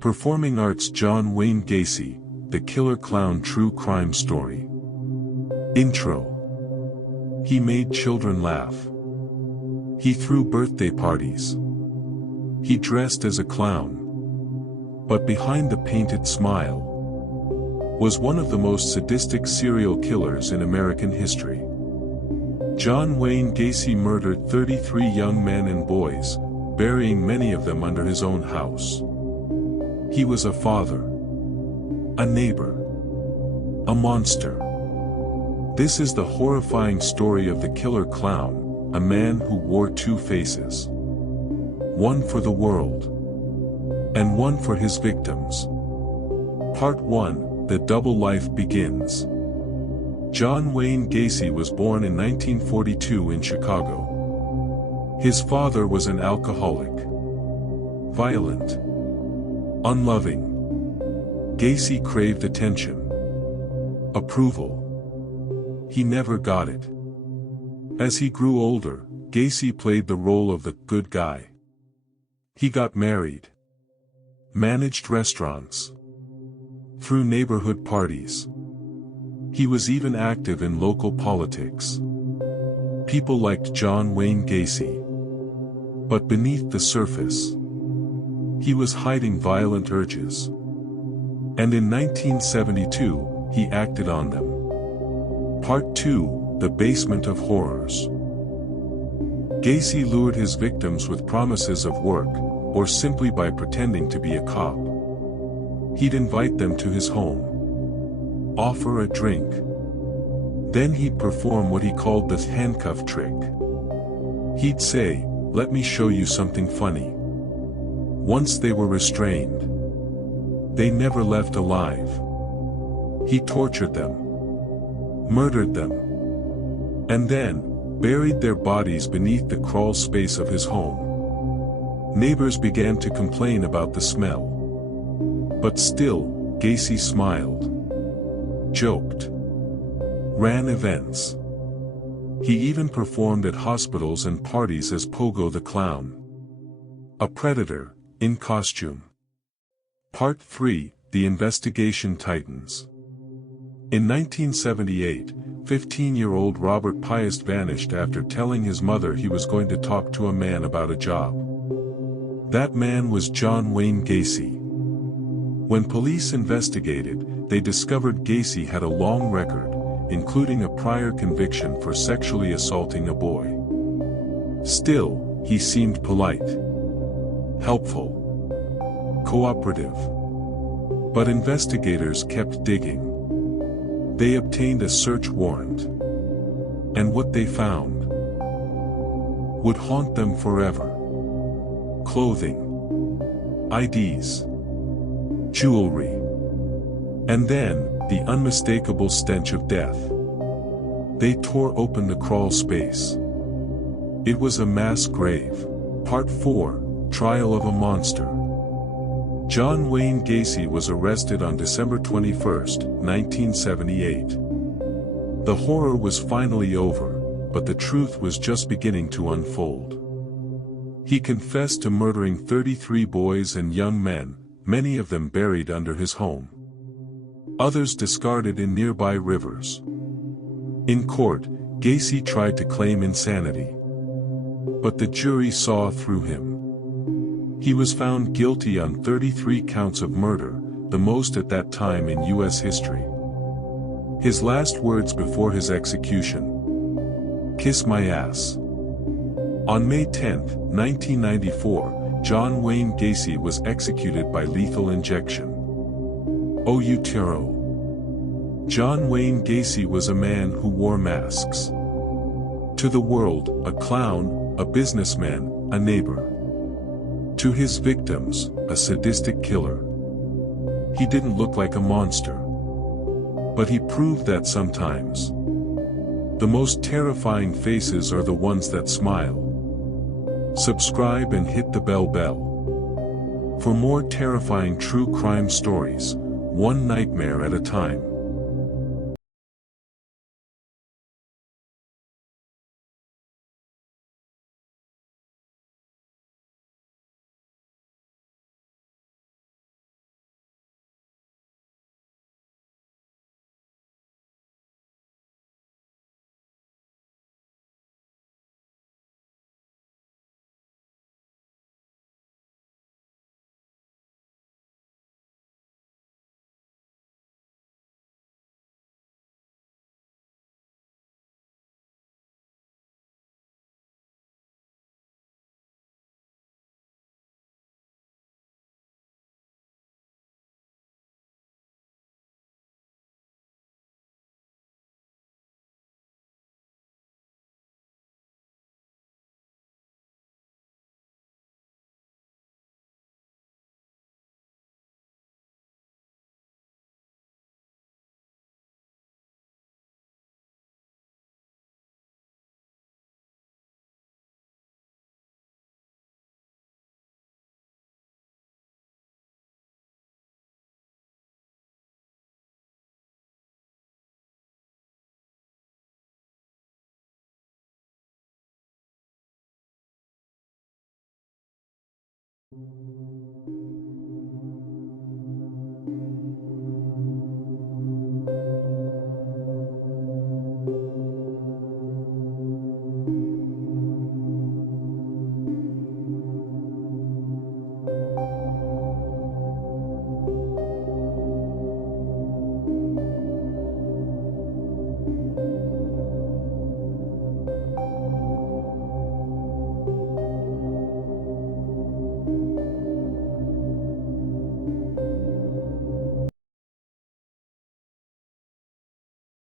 Performing Arts John Wayne Gacy, The Killer Clown True Crime Story. Intro. He made children laugh. He threw birthday parties. He dressed as a clown. But behind the painted smile was one of the most sadistic serial killers in American history. John Wayne Gacy murdered 33 young men and boys, burying many of them under his own house. He was a father, a neighbor, a monster. This is the horrifying story of the killer clown, a man who wore two faces. One for the world, and one for his victims. Part 1, The Double Life begins. John Wayne Gacy was born in 1942 in Chicago. His father was an alcoholic, violent, unloving. Gacy craved attention, approval. He never got it. As he grew older, Gacy played the role of the good guy. He got married, managed restaurants, threw neighborhood parties. He was even active in local politics. People liked John Wayne Gacy. But beneath the surface, he was hiding violent urges. And in 1972, he acted on them. Part 2, The Basement of Horrors. Gacy lured his victims with promises of work, or simply by pretending to be a cop. He'd invite them to his home, offer a drink. Then he'd perform what he called the handcuff trick. He'd say, "Let me show you something funny." Once they were restrained, they never left alive. He tortured them, murdered them, and then buried their bodies beneath the crawl space of his home. Neighbors began to complain about the smell. But still, Gacy smiled, joked, ran events. He even performed at hospitals and parties as Pogo the Clown, a predator, in costume. Part 3, The Investigation Tightens. In 1978, 15-year-old Robert Piest vanished after telling his mother he was going to talk to a man about a job. That man was John Wayne Gacy. When police investigated, they discovered Gacy had a long record, including a prior conviction for sexually assaulting a boy. Still, he seemed polite, helpful, cooperative. But investigators kept digging. They obtained a search warrant. And what they found would haunt them forever. Clothing, IDs, jewelry, and then, the unmistakable stench of death. They tore open the crawl space. It was a mass grave. Part 4, Trial of a Monster. John Wayne Gacy was arrested on December 21, 1978. The horror was finally over, but the truth was just beginning to unfold. He confessed to murdering 33 boys and young men, many of them buried under his home. Others discarded in nearby rivers. In court, Gacy tried to claim insanity. But the jury saw through him. He was found guilty on 33 counts of murder, the most at that time in U.S. history. His last words before his execution: "Kiss my ass." On May 10, 1994, John Wayne Gacy was executed by lethal injection. Outro. John Wayne Gacy was a man who wore masks. To the world, a clown, a businessman, a neighbor. To his victims, a sadistic killer. He didn't look like a monster. But he proved that sometimes the most terrifying faces are the ones that smile. Subscribe and hit the bell. For more terrifying true crime stories, one nightmare at a time.